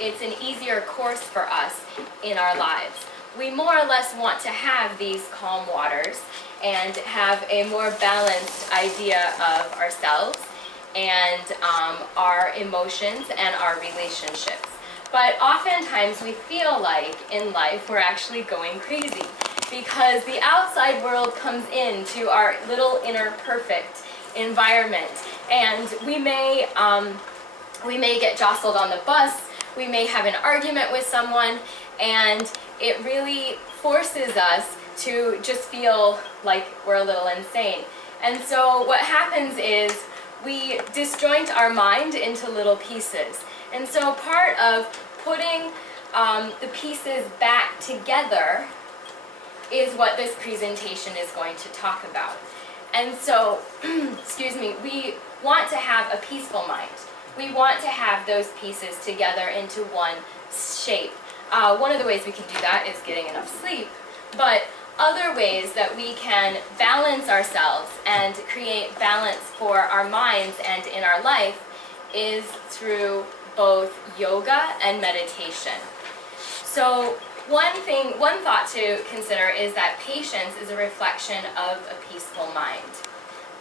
it's an easier course for us in our lives. We more or less want to have these calm waters and have a more balanced idea of ourselves and our emotions and our relationships. But oftentimes we feel like in life we're actually going crazy because the outside world comes into our little inner perfect environment, and we may get jostled on the bus, we may have an argument with someone, and it really forces us to just feel like we're a little insane. And so what happens is we disjoint our mind into little pieces. And so part of putting the pieces back together is what this presentation is going to talk about. And so, excuse me, we want to have a peaceful mind. We want to have those pieces together into one shape. One of the ways we can do that is getting enough sleep, but other ways that we can balance ourselves and create balance for our minds and in our life is through both yoga and meditation. So one thought to consider is that patience is a reflection of a peaceful mind.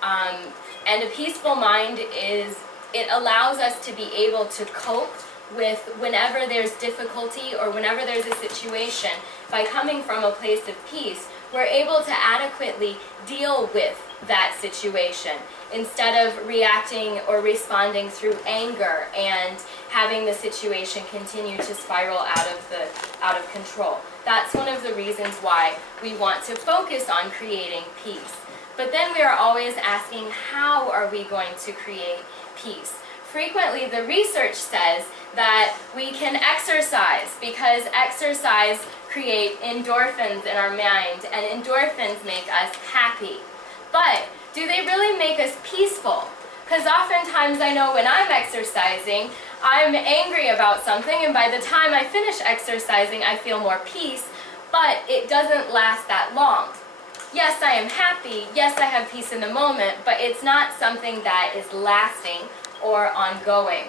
And a peaceful mind it allows us to be able to cope with whenever there's difficulty or whenever there's a situation. By coming from a place of peace, we're able to adequately deal with that situation instead of reacting or responding through anger and having the situation continue to spiral out of control. That's one of the reasons why we want to focus on creating peace. But then we are always asking, how are we going to create peace? Frequently, the research says that we can exercise because exercise creates endorphins in our mind, and endorphins make us happy. But do they really make us peaceful? Because oftentimes I know when I'm exercising, I'm angry about something, and by the time I finish exercising, I feel more peace, but it doesn't last that long. Yes, I am happy, yes, I have peace in the moment, but it's not something that is lasting or ongoing.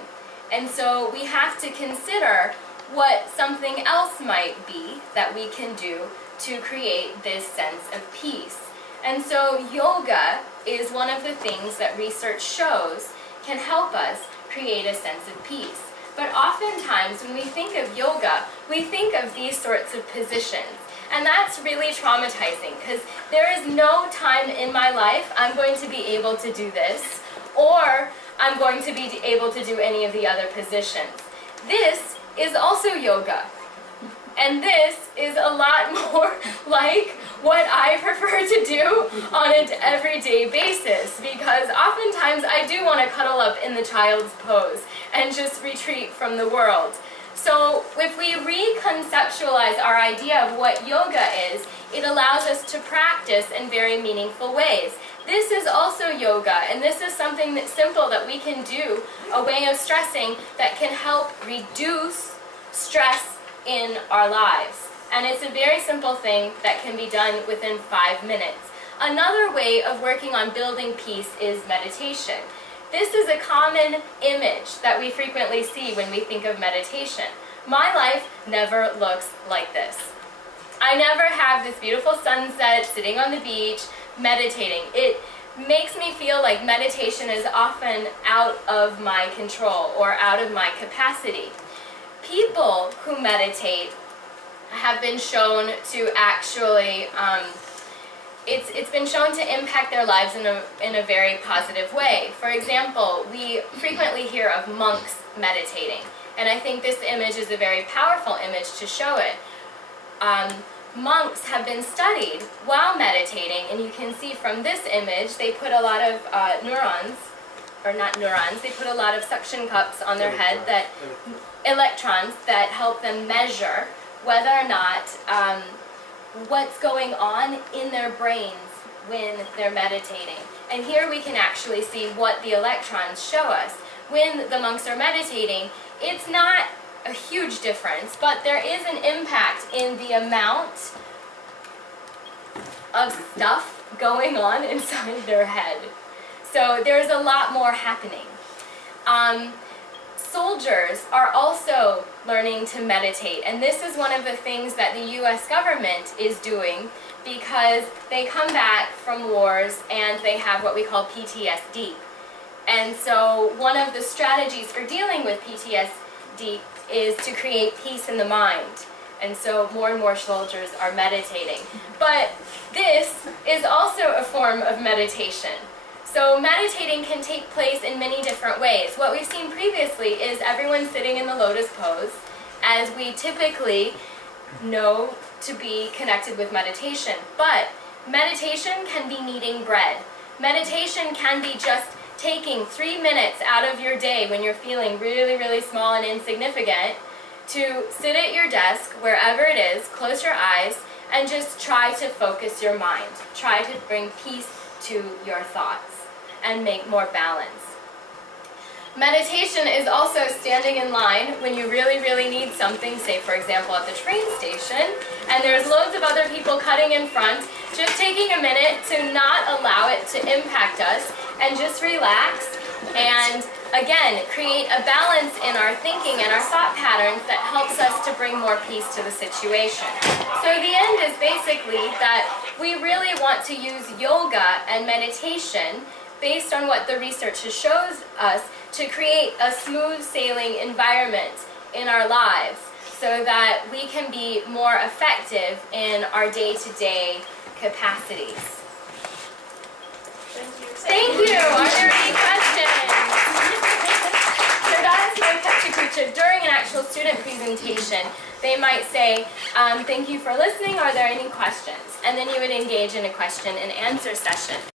And so we have to consider what something else might be that we can do to create this sense of peace. And so yoga is one of the things that research shows can help us create a sense of peace. But oftentimes when we think of yoga, we think of these sorts of positions. And that's really traumatizing because there is no time in my life I'm going to be able to do this, or I'm going to be able to do any of the other positions. This is also yoga. And this is a lot more like what I prefer to do on an everyday basis, because oftentimes I do want to cuddle up in the child's pose and just retreat from the world. So if we reconceptualize our idea of what yoga is, it allows us to practice in very meaningful ways. This is also yoga, and this is something that's simple that we can do, a way of stressing that can help reduce stress in our lives. And it's a very simple thing that can be done within 5 minutes. Another way of working on building peace is meditation. This is a common image that we frequently see when we think of meditation. My life never looks like this. I never have this beautiful sunset, sitting on the beach, meditating. It makes me feel like meditation is often out of my control or out of my capacity. People who meditate have been shown to actually, it's been shown to impact their lives in a very positive way. For example, we frequently hear of monks meditating, and I think this image is a very powerful image to show it. Monks have been studied while meditating, and you can see from this image they put a lot of they put a lot of suction cups on their head, that electrons that help them measure whether or not what's going on in their brains when they're meditating. And here we can actually see what the electrons show us. When the monks are meditating, it's not a huge difference, but there is an impact in the amount of stuff going on inside their head. So there's a lot more happening. Soldiers are also learning to meditate. And this is one of the things that the US government is doing because they come back from wars and they have what we call PTSD. And so one of the strategies for dealing with PTSD is to create peace in the mind. And so more and more soldiers are meditating. But this is also a form of meditation. So meditating can take place in many different ways. What we've seen previously is everyone sitting in the lotus pose, as we typically know to be connected with meditation. But meditation can be kneading bread. Meditation can be just taking 3 minutes out of your day when you're feeling really, really small and insignificant to sit at your desk, wherever it is, close your eyes, and just try to focus your mind. Try to bring peace to your thoughts and make more balance. Meditation is also standing in line when you really, really need something, say for example at the train station, and there's loads of other people cutting in front, just taking a minute to not allow it to impact us and just relax and again create a balance in our thinking and our thought patterns that helps us to bring more peace to the situation. So the end is basically that we really want to use yoga and meditation based on what the research shows us to create a smooth sailing environment in our lives so that we can be more effective in our day-to-day capacities. Thank you. Are there any questions? So that's my Pecha Kucha. During an actual student presentation, they might say, thank you for listening. Are there any questions? And then you would engage in a question and answer session.